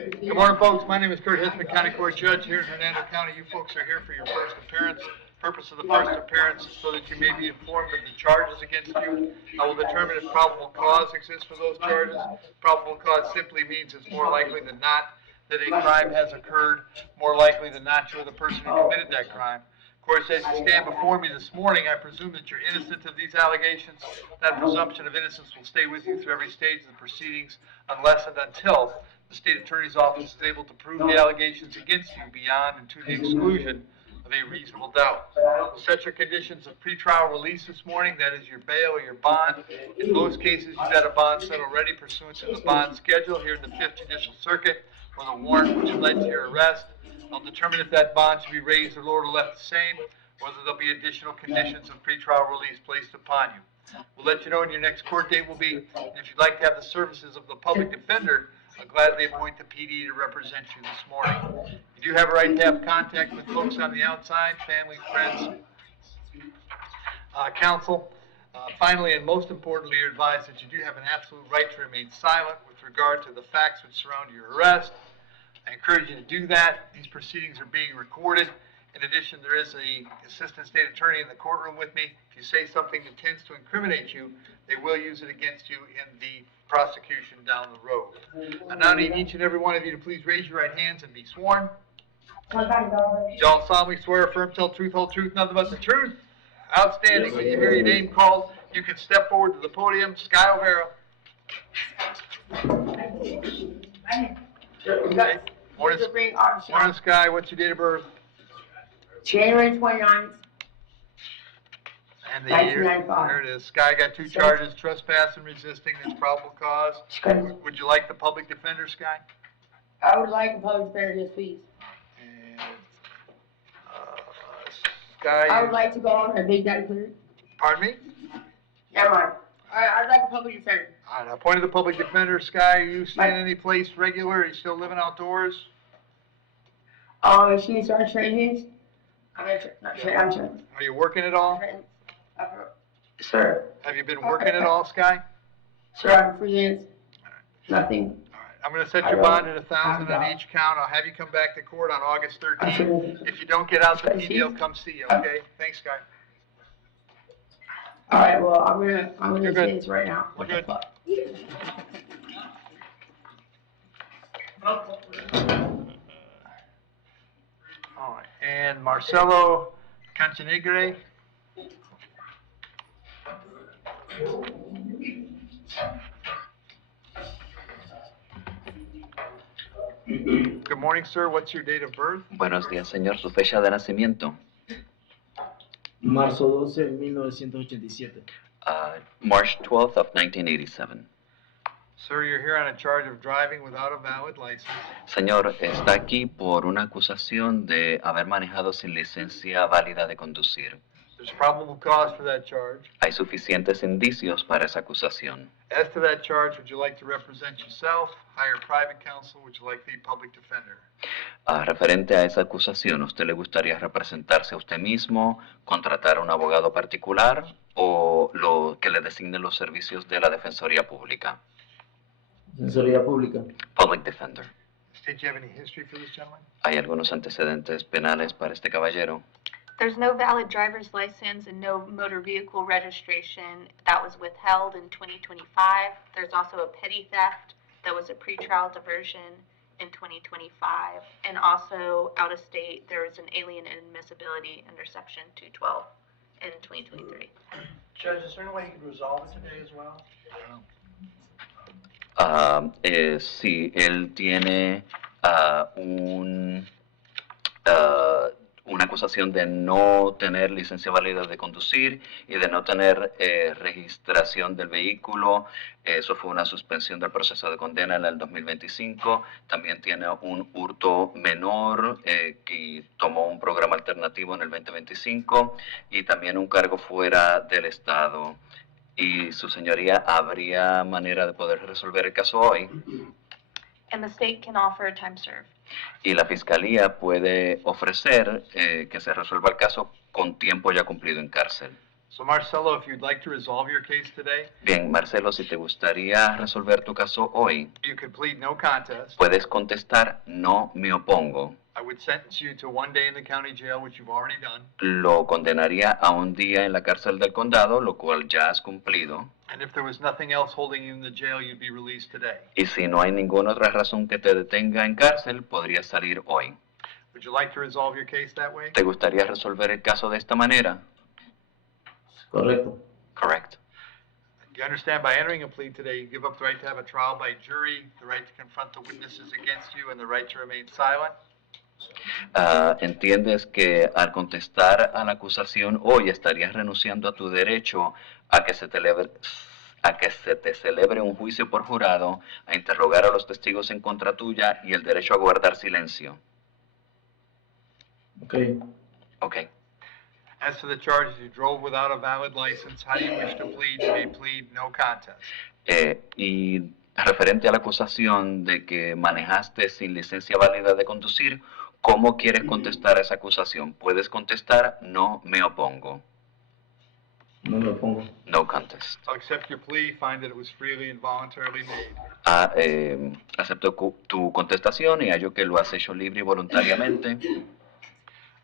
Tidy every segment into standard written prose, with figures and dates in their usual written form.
Good morning, folks. My name is Kurt Hitzemann, County Court Judge here in Hernando County. You folks are here for your first appearance. Purpose of the first appearance is so that you may be informed of the charges against you. I will determine if probable cause exists for those charges. Probable cause simply means it's more likely than not that a crime has occurred, more likely than not you're the person who committed that crime. Of course, as you stand before me this morning, I presume that you're innocent of these allegations. That presumption of innocence will stay with you through every stage of the proceedings unless and until the State Attorney's Office is able to prove the allegations against you beyond and to the exclusion of a reasonable doubt. We'll set your conditions of pretrial release this morning, that is your bail or your bond. In most cases, you've got a bond set already pursuant to the bond schedule here in the 5th Judicial Circuit, or the warrant which led to your arrest. I'll determine if that bond should be raised or lowered or left the same, whether there'll be additional conditions of pretrial release placed upon you. We'll let you know when your next court date will be, and if you'd like to have the services of the public defender, I'll gladly appoint the PD to represent you this morning. You do have a right to have contact with folks on the outside, family, friends, counsel. Finally, and most importantly, you're advised that you do have an absolute right to remain silent with regard to the facts which surround your arrest. I encourage you to do that. These proceedings are being recorded. In addition, there is an assistant state attorney in the courtroom with me. If you say something that tends to incriminate you, they will use it against you in the prosecution down the road. I now need each and every one of you to please raise your right hands and be sworn. Do y'all solemnly swear, affirm, tell truth, whole truth, nothing but the truth? Outstanding. When you hear your name called, you can step forward to the podium. Sky O'Hara. Okay. Morning, Sky. What's your date of birth? January 29th. And the year. There it is. Sky got 2 charges: trespass and resisting. That's probable cause. Would you like the public defender, Sky? I would like a public defender, yes, please. And, Sky. I would like to go on and make that clear. Pardon me? Never mind. I'd like a public defender. All right, I appointed the public defender. Sky, are you staying any place regular? Are you still living outdoors? She needs to start training. I'm training. Are you working at all? Sir. Have you been working at all, Sky? Sir, I'm freelance. Nothing. All right, I'm going to set your bond at $1,000 on each count. I'll have you come back to court on August 13th. If you don't get out, the PD will come see you, okay? Thanks, Sky. All right, well, I'm gonna say this right now. We're good. All right, and Marcelo Cancenegre. Good morning, sir. What's your date of birth? Buenos días, señor. ¿Su fecha de nacimiento? Marzo 12, 1987. March 12th of 1987. Sir, you're here on a charge of driving without a valid license. Señor, está aquí por una acusación de haber manejado sin licencia válida de conducir. There's probable cause for that charge. Hay suficientes indicios para esa acusación. As to that charge, would you like to represent yourself, hire private counsel, would you like the public defender? Referente a esa acusación, ¿usted le gustaría representarse a usted mismo, contratar a un abogado particular o que le designen los servicios de la Defensoría Pública? Defensoría Pública. Public defender. Did you have any history for this gentleman? ¿Hay algunos antecedentes penales para este caballero? There's no valid driver's license and no motor vehicle registration that was withheld in 2025. There's also a petty theft that was a pretrial diversion in 2025. And also out of state, there was an alien inadmissibility under Section 212 in 2023. Judge, is there any way you could resolve it today as well? Sí, él tiene una acusación de no tener licencia válida de conducir y de no tener registración del vehículo. Eso fue una suspensión del proceso de condena en el 2025. También tiene un hurto menor que tomó un programa alternativo en el 2025 y también un cargo fuera del estado. Y su señoría, ¿habría manera de poder resolver el caso hoy? And the state can offer a time served. Y la fiscalía puede ofrecer que se resuelva el caso con tiempo ya cumplido en cárcel. So Marcelo, if you'd like to resolve your case today, Bien, Marcelo, si te gustaría resolver tu caso hoy, you could plead no contest. puedes contestar no me opongo. I would sentence you to 1 day in the county jail, which you've already done. Lo condenaría a un día en la cárcel del condado, lo cual ya has cumplido. And if there was nothing else holding you in the jail, you'd be released today. Y si no hay ninguna otra razón que te detenga en cárcel, podrías salir hoy. Would you like to resolve your case that way? ¿Te gustaría resolver el caso de esta manera? Correcto. Correct. You understand by entering a plea today, you give up the right to have a trial by jury, the right to confront the witnesses against you, and the right to remain silent? ¿Entiendes que al contestar a la acusación hoy estarías renunciando a tu derecho a que se te celebre un juicio por jurado, a interrogar a los testigos en contra tuya y el derecho a guardar silencio? Ok. Ok. As to the charges, you drove without a valid license. How do you wish to plead? You may plead no contest. Y referente a la acusación de que manejaste sin licencia válida de conducir, ¿cómo quieres contestar esa acusación? Puedes contestar no me opongo. No me opongo. No contest. I'll accept your plea, find that it was freely and voluntarily made. Acepto tu contestación y hallo que lo has hecho libre y voluntariamente.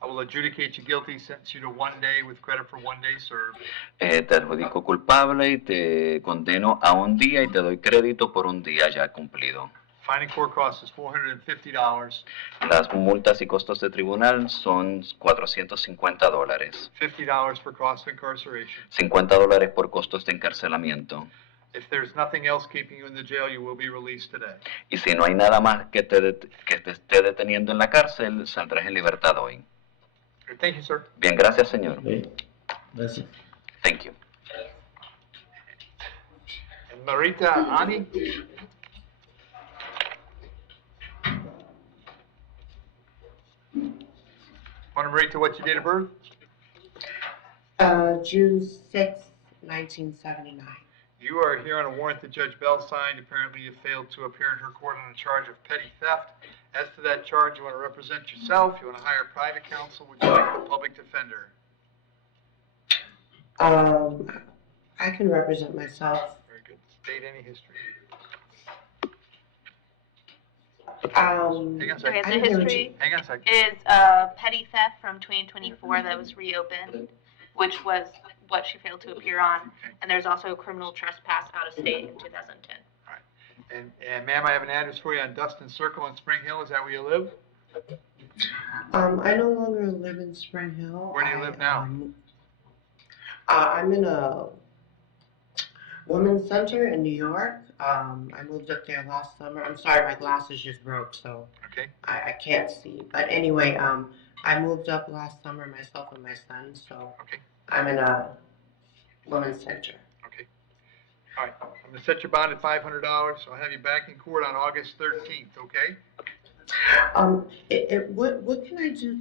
I will adjudicate you guilty, sentence you to 1 day with credit for 1 day served. Te adjudico culpable y te condeno a un día y te doy crédito por un día ya cumplido. Fine and court cost is $450. Las multas y costos de tribunal son $450. $50 for cost of incarceration. $50 por costos de encarcelamiento. If there's nothing else keeping you in the jail, you will be released today. Y si no hay nada más que te esté deteniendo en la cárcel, saldrás en libertad hoy. Thank you, sir. Bien, gracias, señor. Ok. Gracias. Thank you. And Marita Ani? Want Marita, what's your date of birth? June 6, 1979. You are here on a warrant that Judge Bell signed. Apparently you failed to appear in her court on a charge of petty theft. As to that charge, you want to represent yourself, you want to hire private counsel, would you like the public defender? I can represent myself. Very good. State any history. Hang on a Okay, second. the I didn't hear what history Hang on a second. is petty theft from 2024 that was reopened, which was what she failed to appear on. And there's also a criminal trespass out of state in 2010. And ma'am, I have an address for you on Dustin Circle in Spring Hill. Is that where you live? I no longer live in Spring Hill. Where do you live now? I'm in a women's center in New York. I moved up there last summer. I'm sorry, my glasses just broke, so Okay. I can't see. But anyway, I moved up last summer, myself and my son, so Okay. I'm in a women's center. Okay. All right. I'm going to set your bond at $500. I'll have you back in court on August 13th, okay? What can I do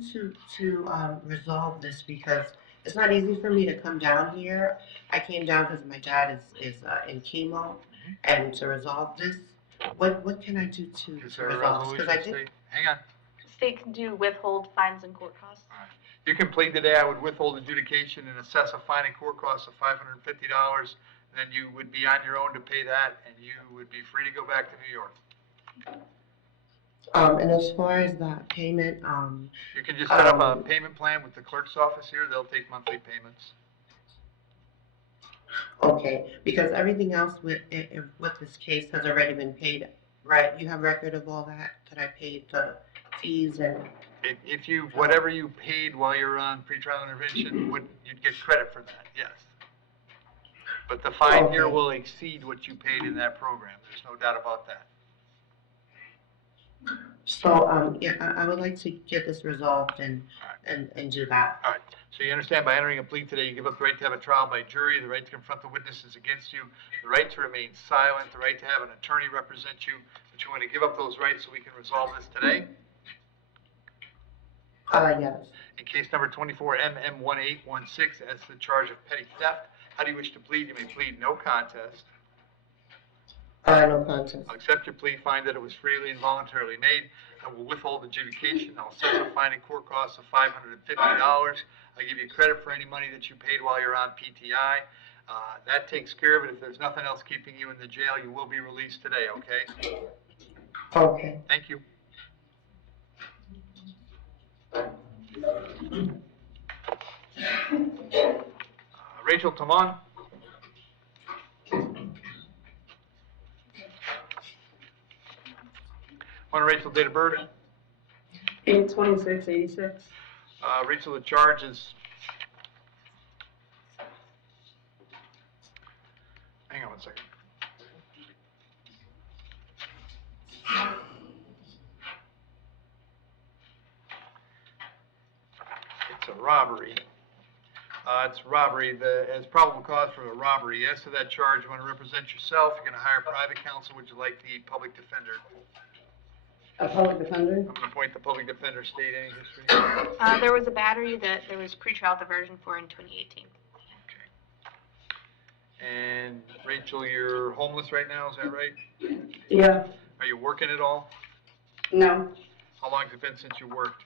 to resolve this? Because it's not easy for me to come down here. I came down because my dad is in chemo, and to resolve this, what can I do to Is there a resolve this? resolution? Because I did. State? Hang on. State can do withhold fines and court costs. You can plead today, I would withhold adjudication and assess a fine and court cost of $550. Then you would be on your own to pay that, and you would be free to go back to New York. And as far as that payment, You can just set up a payment plan with the clerk's office here. They'll take monthly payments. okay, because everything else with this case has already been paid, right? You have record of all that I paid the fees and. If you, whatever you paid while you're on pretrial intervention, you'd get credit for that, yes. But the fine here Okay. will exceed what you paid in that program. There's no doubt about that. So, yeah, I would like to get this resolved and do that. All right. So you understand by entering a plea today, you give up the right to have a trial by jury, the right to confront the witnesses against you, the right to remain silent, the right to have an attorney represent you, but you want to give up those rights so we can resolve this today? Yes. In case number 24MM1816, as to the charge of petty theft, how do you wish to plead? You may plead no contest. No contest. I'll accept your plea, find that it was freely and voluntarily made. I will withhold adjudication. I'll assess a fine and court costs of $550. I give you credit for any money that you paid while you're on PTI. That takes care of it. If there's nothing else keeping you in the jail, you will be released today, okay? Okay. Thank you. Rachel Tamon. Rachel, date of birth? 8/26/86. Rachel, the charge is, hang on one second. It's a robbery. It's robbery. As probable cause for a robbery. As to that charge, you want to represent yourself. You're going to hire private counsel. Would you like the public defender? A public defender? I'm going to appoint the public defender. State any history. There was a battery that there was pretrial diversion for in 2018. Okay. And Rachel, you're homeless right now, is that right? Yeah. Are you working at all? No. How long has it been since you worked?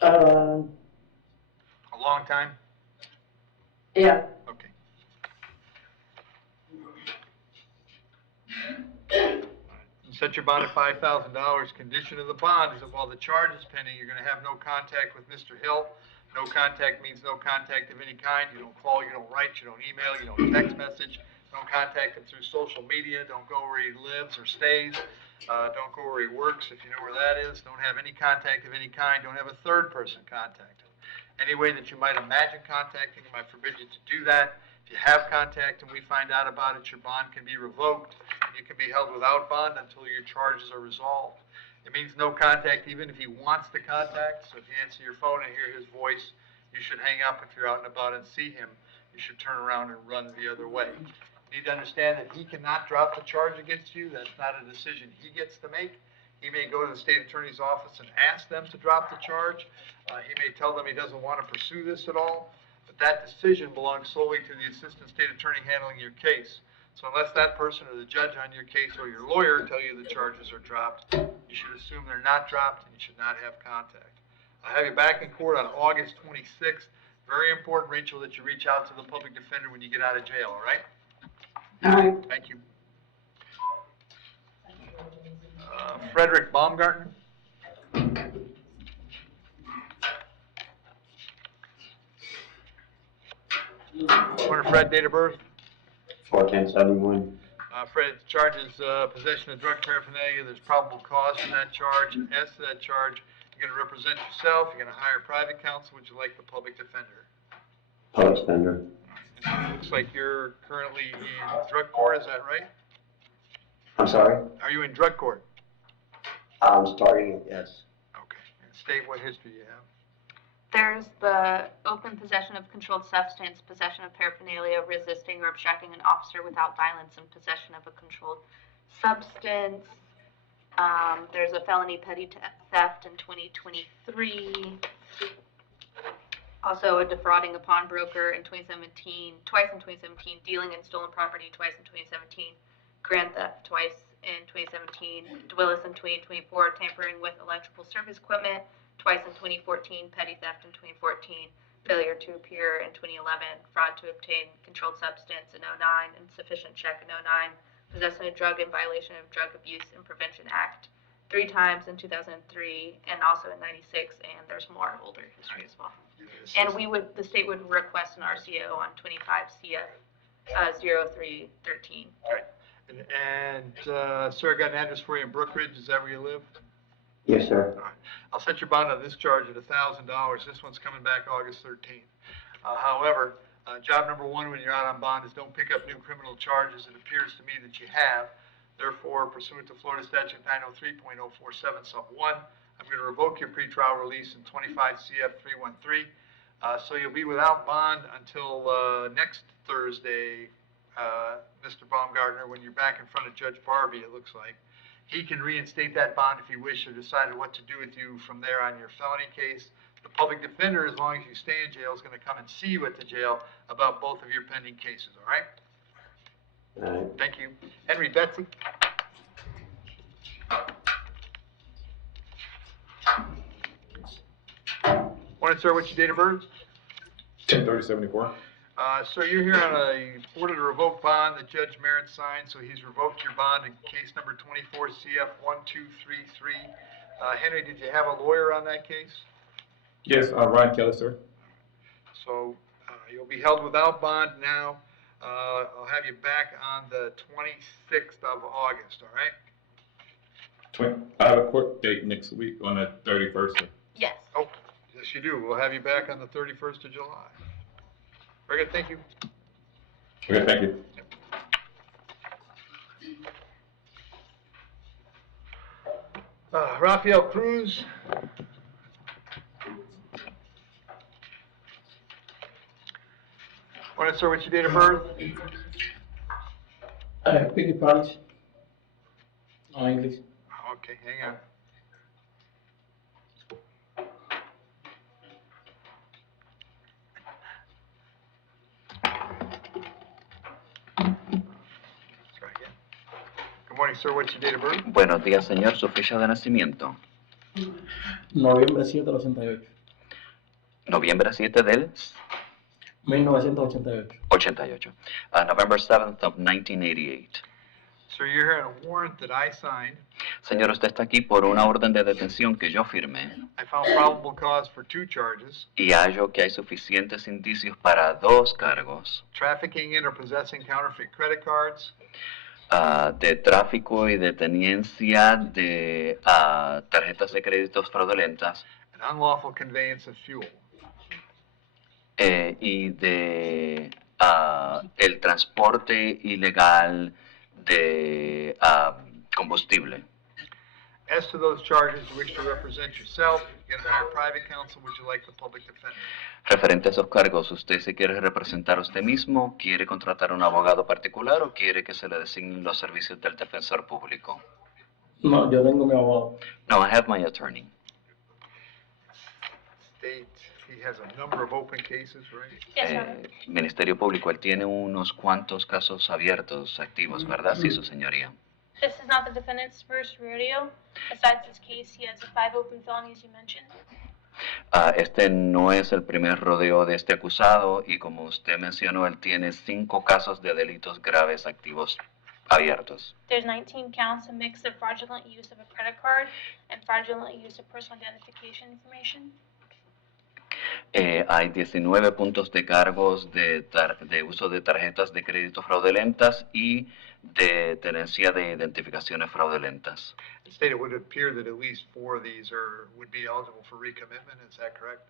Uh, A long time? yeah. Okay. Set your bond at $5,000. Condition of the bond is that while the charge is pending, you're going to have no contact with Mr. Hill. No contact means no contact of any kind. You don't call, you don't write, you don't email, you don't text message. Don't contact him through social media. Don't go where he lives or stays. Don't go where he works, if you know where that is. Don't have any contact of any kind. Don't have a third person contact him. Any way that you might imagine contacting him, I forbid you to do that. If you have contact and we find out about it, your bond can be revoked. You can be held without bond until your charges are resolved. It means no contact even if he wants to contact. So if you answer your phone and hear his voice, you should hang up. If you're out and about and see him, you should turn around and run the other way. You need to understand that he cannot drop the charge against you. That's not a decision he gets to make. He may go to the state attorney's office and ask them to drop the charge. He may tell them he doesn't want to pursue this at all. But that decision belongs solely to the assistant state attorney handling your case. So unless that person or the judge on your case or your lawyer tell you the charges are dropped, you should assume they're not dropped and you should not have contact. I'll have you back in court on August 26th. Very important, Rachel, that you reach out to the public defender when you get out of jail, all right? All right. Thank you. Frederick Baumgartner. Morning, Fred, date of birth? 4/10/71. Fred, the charge is possession of drug paraphernalia. There's probable cause for that charge. As to that charge, you're going to represent yourself. You're going to hire private counsel. Would you like the public defender? Public defender. It looks like you're currently in drug court. Is that right? I'm sorry? Are you in drug court? I'm starting it, yes. Okay. And state what history you have. There's the open possession of controlled substance, possession of paraphernalia, resisting or obstructing an officer without violence, and possession of a controlled substance. There's a felony petty theft in 2023. Also a defrauding a pawnbroker in 2017, twice in 2017, dealing in stolen property twice in 2017, grand theft twice in 2017, Dwellis in 2024, tampering with electrical service equipment twice in 2014, petty theft in 2014, failure to appear in 2011, fraud to obtain controlled substance in 09, insufficient check in 09, possessing a drug in violation of Drug Abuse and Prevention Act 3 times in 2003, and also in 96, and there's more older history as well. And the state would request an RCO on 25 CF 0313. And sir, I got an address for you in Brookridge. Is that where you live? Yes, sir. All right. I'll set your bond on this charge at $1,000. This one's coming back August 13th. However, job number one when you're out on bond is don't pick up new criminal charges. It appears to me that you have. Therefore, pursuant to Florida Statute 903.047 sub 1, I'm going to revoke your pretrial release in 25 CF 313. So you'll be without bond until next Thursday, Mr. Baumgartner, when you're back in front of Judge Barbie, it looks like. He can reinstate that bond if he wishes or decided what to do with you from there on your felony case. The public defender, as long as you stay in jail, is going to come and see you at the jail about both of your pending cases, all right? All right. Thank you. Henry, Betsy? Morning, sir. What's your date of birth? 10/30/74. Sir, you're here on a order to revoke bond that Judge Merritt signed, so he's revoked your bond in case number 24 CF 1233. Henry, did you have a lawyer on that case? Yes, Ryan Kelly, sir. So you'll be held without bond now. I'll have you back on the 26th of August, all right? I have a court date next week on the 31st. Sir. Yes. Oh, yes, you do. We'll have you back on the 31st of July. Very good, thank you. Okay, thank you. Rafael Cruz. Morning, sir. What's your date of birth? Speak Spanish. No English. Okay, hang on. Let's try again. Good morning, sir. What's your date of birth? Buenos días, señor. Su fecha de nacimiento. Noviembre 7 del 88. Noviembre 7 del 1988. 88. November 7th of 1988. Sir, you're here on a warrant that I signed. Señor, usted está aquí por una orden de detención que yo firmé I found probable cause for 2 charges: y hallo que hay suficientes indicios para 2 cargos trafficking in or possessing counterfeit credit cards, de tráfico y de tenencia de tarjetas de créditos fraudulentas and unlawful conveyance of fuel. y de el transporte ilegal de combustible. As to those charges, you wish to represent yourself, you can hire private counsel, would you like the public defender? Referente a esos cargos, ¿usted se quiere representar a usted mismo? ¿Quiere contratar a un abogado particular o quiere que se le designen los servicios del defensor público? No, yo tengo mi abogado. No, I have my attorney. State, he has a number of open cases, right? Yes, Your Honor. Ministerio Público, él tiene unos cuantos casos abiertos, activos, ¿verdad? Sí, su señoría. This is not the defendant's first rodeo. Besides this case, he has 5 open felonies you mentioned. Este no es el primer rodeo de este acusado y como usted mencionó, él tiene 5 casos de delitos graves activos abiertos. There's 19 counts, a mix of fraudulent use of a credit card and fraudulent use of personal identification information. Hay 19 puntos de cargos de uso de tarjetas de crédito fraudulentas y de tenencia de identificaciones fraudulentas. State, it would appear that at least 4 of these would be eligible for recommitment, is that correct?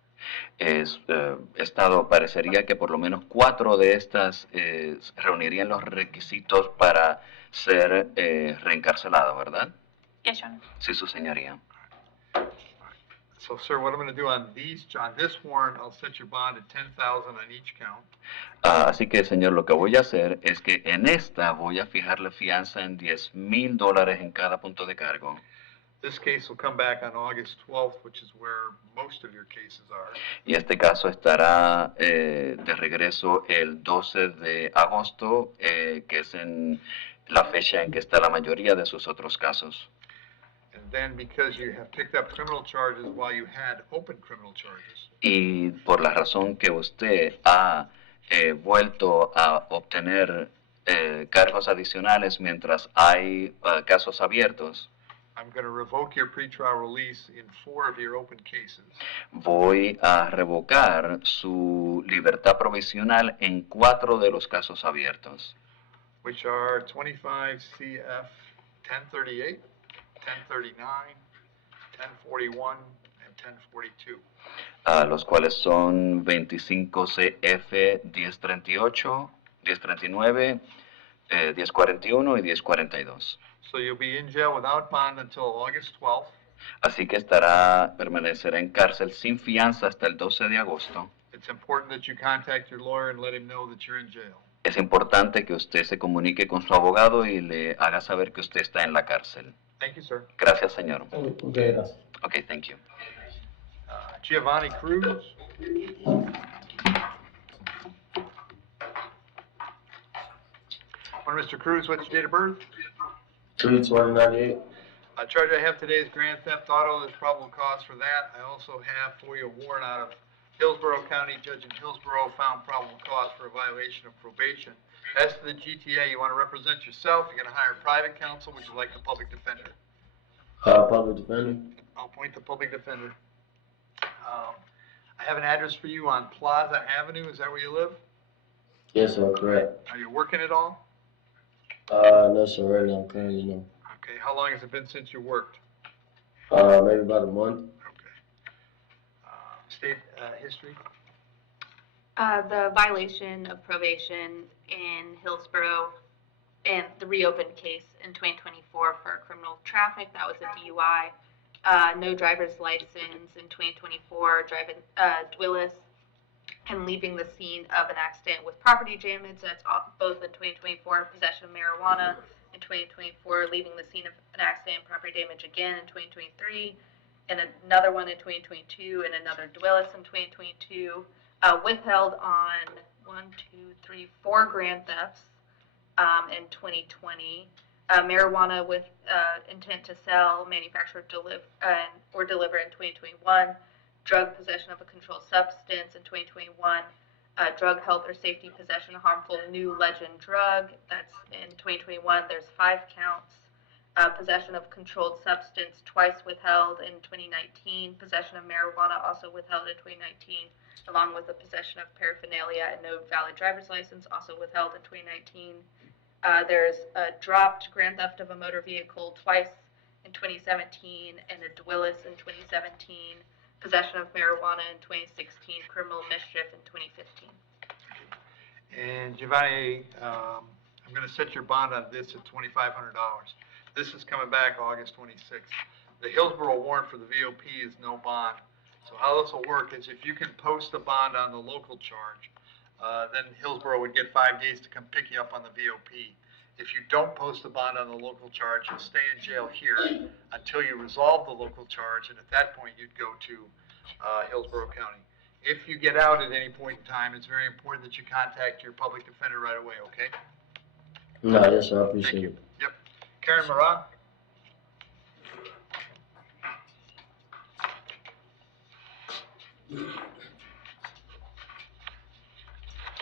Estado, parecería que por lo menos 4 de estas reunirían los requisitos para ser reencarcelado, ¿verdad? Yes, Your Honor. Sí, su señoría. So, sir, what I'm going to do on this warrant, I'll set your bond at $10,000 on each count. Así que, señor, lo que voy a hacer es que en esta voy a fijar la fianza en $10,000 en cada punto de cargo. This case will come back on August 12th, which is where most of your cases are. Y este caso estará de regreso el 12 de agosto, que es en la fecha en que está la mayoría de sus otros casos. And then because you have picked up criminal charges while you had open criminal charges, Y por la razón que usted ha vuelto a obtener cargos adicionales mientras hay casos abiertos, I'm going to revoke your pretrial release in 4 of your open cases. voy a revocar su libertad provisional en 4 de los casos abiertos, Which are 25 CF 1038, 1039, 1041, and 1042. Los cuales son 25 CF 1038, 1039, 1041 y 1042. So you'll be in jail without bond until August 12th. Así que permanecerá en cárcel sin fianza hasta el 12 de agosto. It's important that you contact your lawyer and let him know that you're in jail. Es importante que usted se comunique con su abogado y le haga saber que usted está en la cárcel. Thank you, sir. Gracias, señor. Ok, gracias. Okay, thank you. Giovanni Cruz. Morning, Mr. Cruz, what's your date of birth? 3/20/98. Charge I have today is grand theft auto, there's probable cause for that. I also have for you a warrant out of Hillsborough County, Judge in Hillsborough found probable cause for a violation of probation. As to the GTA, you want to represent yourself, you're going to hire private counsel, would you like the public defender? Public defender. I'll appoint the public defender. I have an address for you on Plaza Avenue, is that where you live? Yes, sir, correct. Are you working at all? No, sir, right now, currently, no. Okay, how long has it been since you worked? Maybe about a month. Okay. State history? The violation of probation in Hillsborough and the reopened case in 2024 for criminal traffic, that was a DUI. No driver's license in 2024, driving Dwillis and leaving the scene of an accident with property damage, that's both in 2024, possession of marijuana in 2024, leaving the scene of an accident and property damage again in 2023, and another one in 2022, and another Dwillis in 2022, withheld on 4 grand thefts in 2020, marijuana with intent to sell, manufacture, or deliver in 2021, drug possession of a controlled substance in 2021, drug health or safety possession of harmful new legend drug, that's in 2021, there's 5 counts, possession of controlled substance twice withheld in 2019, possession of marijuana also withheld in 2019, along with the possession of paraphernalia and no valid driver's license also withheld in 2019. There's a dropped grand theft of a motor vehicle twice in 2017 and a Dwillis in 2017, possession of marijuana in 2016, criminal mischief in 2015. And Giovanni, I'm going to set your bond on this at $2,500. This is coming back August 26th. The Hillsborough warrant for the VOP is no bond. So how this will work is if you can post a bond on the local charge, then Hillsborough would get 5 days to come pick you up on the VOP. If you don't post a bond on the local charge, you'll stay in jail here until you resolve the local charge, and at that point, you'd go to Hillsborough County. If you get out at any point in time, it's very important that you contact your public defender right away, okay? No, yes, sir, I Thank appreciate you. it. Yep. Karen Marat?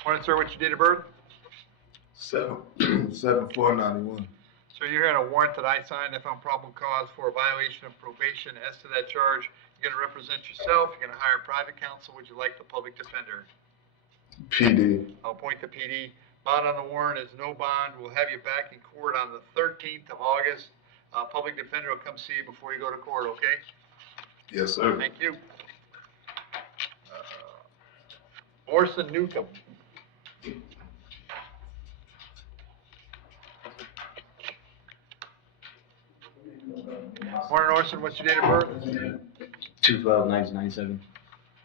Morning, sir. What's your date of birth? 7/4/91. So you're in a warrant that I signed if found probable cause for a violation of probation. As to that charge, you're going to represent yourself. You're going to hire private counsel. Would you like the public defender? PD. I'll appoint the PD. Bond on the warrant is no bond. We'll have you back in court on the 13th of August. Public defender will come see you before you go to court, okay? Yes, sir. Thank you. Orson Newcomb. Morning, Orson. What's your date of birth? 2/12/1997.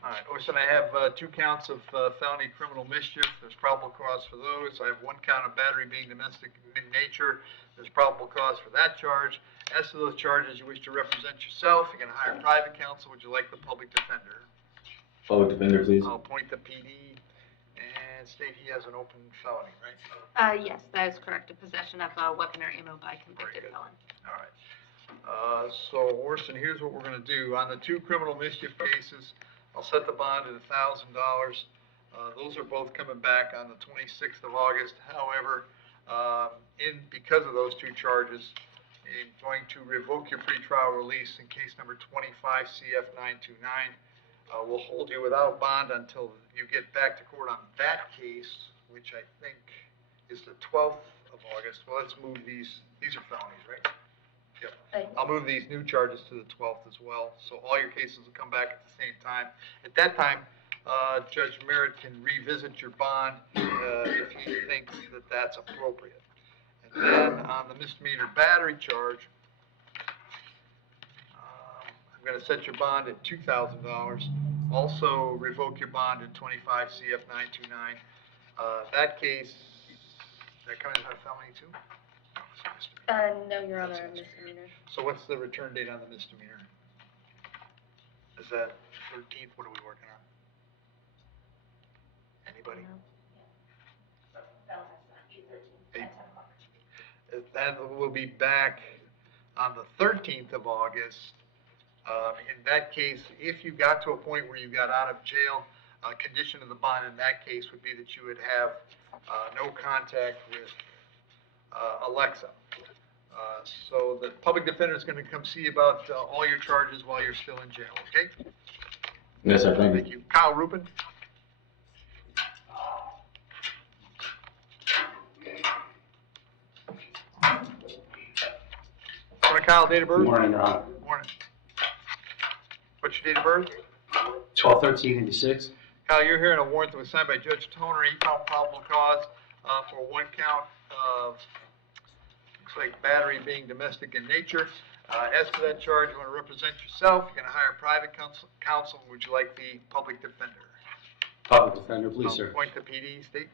All right, Orson, I have 2 counts of felony criminal mischief. There's probable cause for those. I have 1 count of battery being domestic in nature. There's probable cause for that charge. As to those charges, you wish to represent yourself. You're going to hire private counsel. Would you like the public defender? Public defender, please. I'll appoint the PD and state he has an open felony, right? Yes, that is correct, a possession of a weapon or ammo by convicted felon. All right. So Orson, here's what we're going to do. On the 2 criminal mischief cases, I'll set the bond at $1,000. Those are both coming back on the 26th of August. However, because of those 2 charges, I'm going to revoke your pretrial release in case number 25 CF 929. We'll hold you without bond until you get back to court on that case, which I think is the 12th of August. Well, let's move these. These are felonies, right? Yep. I'll move these new charges to the 12th as well. So all your cases will come back at the same time. At that time, Judge Merritt can revisit your bond if he thinks that that's appropriate. And then on the misdemeanor battery charge, I'm going to set your bond at $2,000. Also revoke your bond at 25 CF 929. That case, that coming as a felony too? No, Your Honor, a misdemeanor. So what's the return date on the misdemeanor? Is that 13th? What are we working on? Anybody? Eight. Then we'll be back on the 13th of August. In that case, if you got to a point where you got out of jail, condition of the bond in that case would be that you would have no contact with Alexa. So the public defender is going to come see you about all your charges while you're still in jail, okay? Yes, sir, thank Thank you. you. Kyle Rubin? Morning, Kyle, date of birth? Morning, Your Honor. Morning. What's your date of birth? 12/13/86. Kyle, you're hearing a warrant that was signed by Judge Toner. He found probable cause for one count of, looks like battery being domestic in nature. As to that charge, you want to represent yourself. You're going to hire private counsel. Would you like the public defender? Public defender, please, sir. Point to PD, state.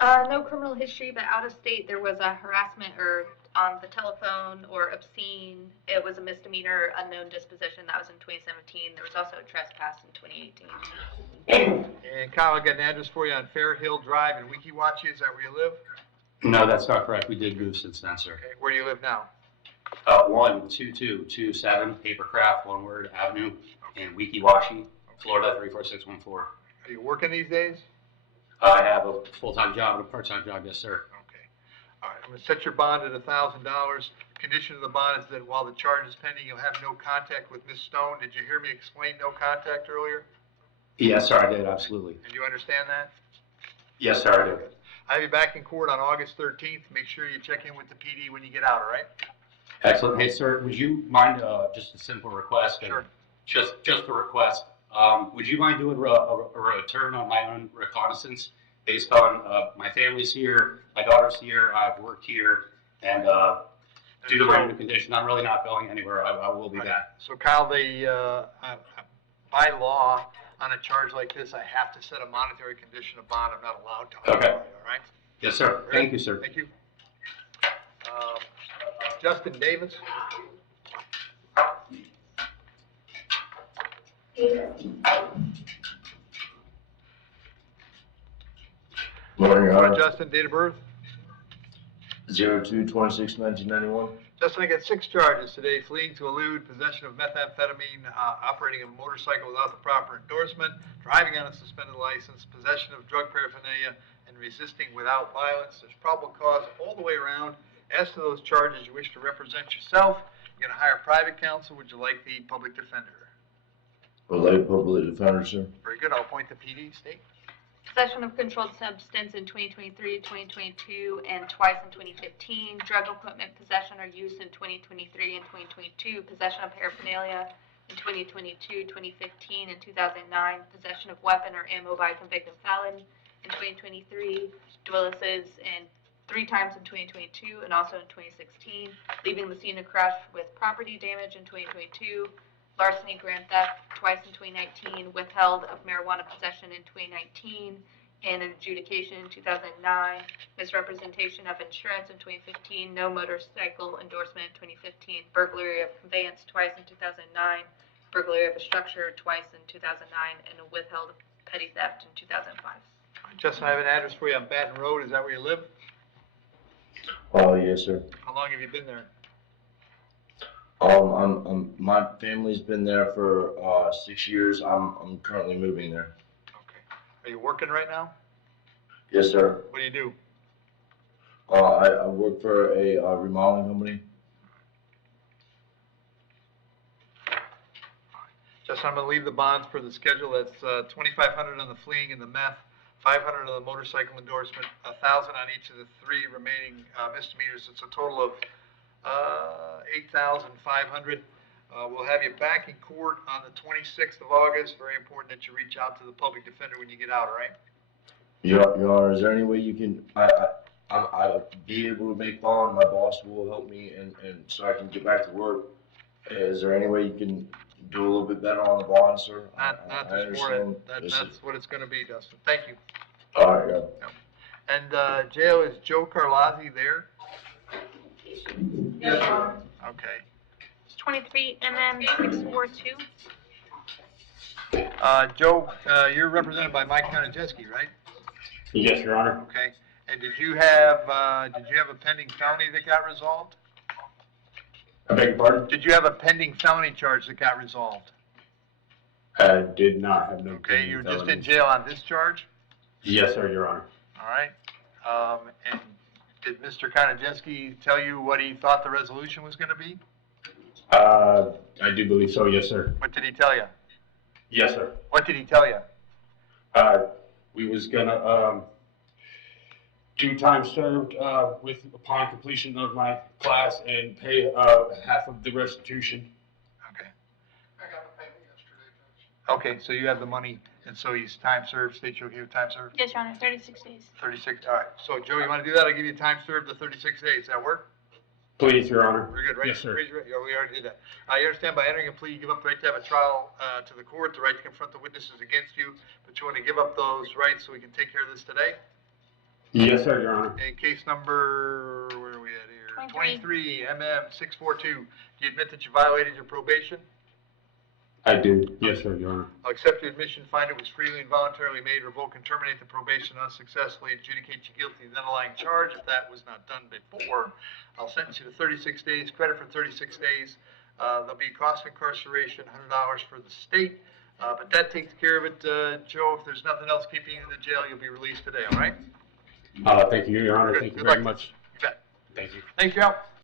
No criminal history, but out of state, there was a harassment or on the telephone or obscene. It was a misdemeanor, unknown disposition. That was in 2017. There was also a trespass in 2018. And Kyle, I got an address for you on Fair Hill Drive in Weekiwachi. Is that where you live? No, that's not correct. We did move since then, sir. Okay. Where do you live now? 12227 Papercraft, one word, Avenue in Weekiwachi, Florida 34614. Are you working these days? I have a full-time job and a part-time job, yes, sir. Okay. All right. I'm going to set your bond at $1,000. Condition of the bond is that while the charge is pending, you'll have no contact with Ms. Stone. Did you hear me explain no contact earlier? Yes, sir, I did, absolutely. Did you understand that? Yes, sir, I did. I'll be back in court on August 13th. Make sure you check in with the PD when you get out, all right? Excellent. Hey, sir, would you mind just a simple request? Sure. Just a request. Would you mind doing a return on my own reconnaissance based on my family's here, my daughter's here, I've worked here, and due to my new condition, I'm really not going anywhere. I will be back. So Kyle, by law, on a charge like this, I have to set a monetary condition of bond. I'm not allowed to. Okay. All right? Yes, sir. Thank you, sir. Thank you. Justin Davis. Morning, Your Honor. Justin, date of birth? 02/26/1991. Justin, I got 6 charges today: fleeing to elude, possession of methamphetamine, operating a motorcycle without the proper endorsement, driving on a suspended license, possession of drug paraphernalia, and resisting without violence. There's probable cause all the way around. As to those charges, you wish to represent yourself. You're going to hire private counsel. Would you like the public defender? Would like public defender, sir. Very good. I'll appoint the PD. State. Possession of controlled substance in 2023, 2022, and twice in 2015. Drug equipment possession or use in 2023 and 2022. Possession of paraphernalia in 2022, 2015, and 2009. Possession of weapon or ammo by a convicted felon in 2023. Duelists in 3 times in 2022 and also in 2016. Leaving the scene of crash with property damage in 2022. Larceny, grand theft twice in 2019, withheld of marijuana possession in 2019, and an adjudication in 2009, misrepresentation of insurance in 2015, no motorcycle endorsement in 2015, burglary of conveyance twice in 2009, burglary of a structure twice in 2009, and a withheld petty theft in 2005. Justin, I have an address for you on Baton Road. Is that where you live? Oh, yes, sir. How long have you been there? My family's been there for 6 years. I'm currently moving there. Okay. Are you working right now? Yes, sir. What do you do? I work for a remodeling company. Justin, I'm going to leave the bonds per the schedule. That's $2,500 on the fleeing and the meth, $500 on the motorcycle endorsement, $1,000 on each of the 3 remaining misdemeanors. It's a total of $8,500. We'll have you back in court on the 26th of August. Very important that you reach out to the public defender when you get out, all right? Your Honor, is there any way you can, I'll be able to make bond? My boss will help me and so I can get back to work. Is there any way you can do a little bit better on the bond, sir? Not this morning. That's what it's going to be, Dustin. Thank you. All right, yeah. And jail, is Joe Carlazzi there? Yes, sir. Okay. It's 23 and then 642. Joe, you're represented by Mike Kanajeski, right? Yes, Your Honor. Okay. And did you have a pending felony that got resolved? I beg your pardon? Did you have a pending felony charge that got resolved? I did not have no. Okay, you were just in jail on this charge? Yes, sir, Your Honor. All right. And did Mr. Konojeski tell you what he thought the resolution was gonna be? I do believe so, yes, sir. What did he tell you? Yes, sir. What did he tell you? We was gonna, do time served, upon completion of my class and pay, half of the restitution. Okay. I got the payment yesterday, Judge. Okay, so you have the money, and so he's time served, state you'll give time served? Yes, Your Honor, 36 days. 36, all right. So Joe, you wanna do that? I'll give you time served the 36 days. Does that work? Please, Your Honor. Very good, right? Yes, sir. Yeah, we already did that. You understand by entering a plea, you give up the right to have a trial, to the court, the right to confront the witnesses against you, but you wanna give up those rights so we can take care of this today? Yes, sir, Your Honor. In case number, where are we at here? 23, MM 642. Do you admit that you violated your probation? I do. Yes, sir, Your Honor. I'll accept your admission, find it was freely and voluntarily made, revoke and terminate the probation unsuccessfully, adjudicate you guilty of the underlying charge. If that was not done before, I'll sentence you to 36 days, credit for 36 days. There'll be cost of incarceration, $100 for the state. But that takes care of it, Joe. If there's nothing else keeping you in the jail, you'll be released today, all right? Thank you, Your Honor. Good. Thank you Good very luck. much. You bet. Thank you. Thanks, Joe.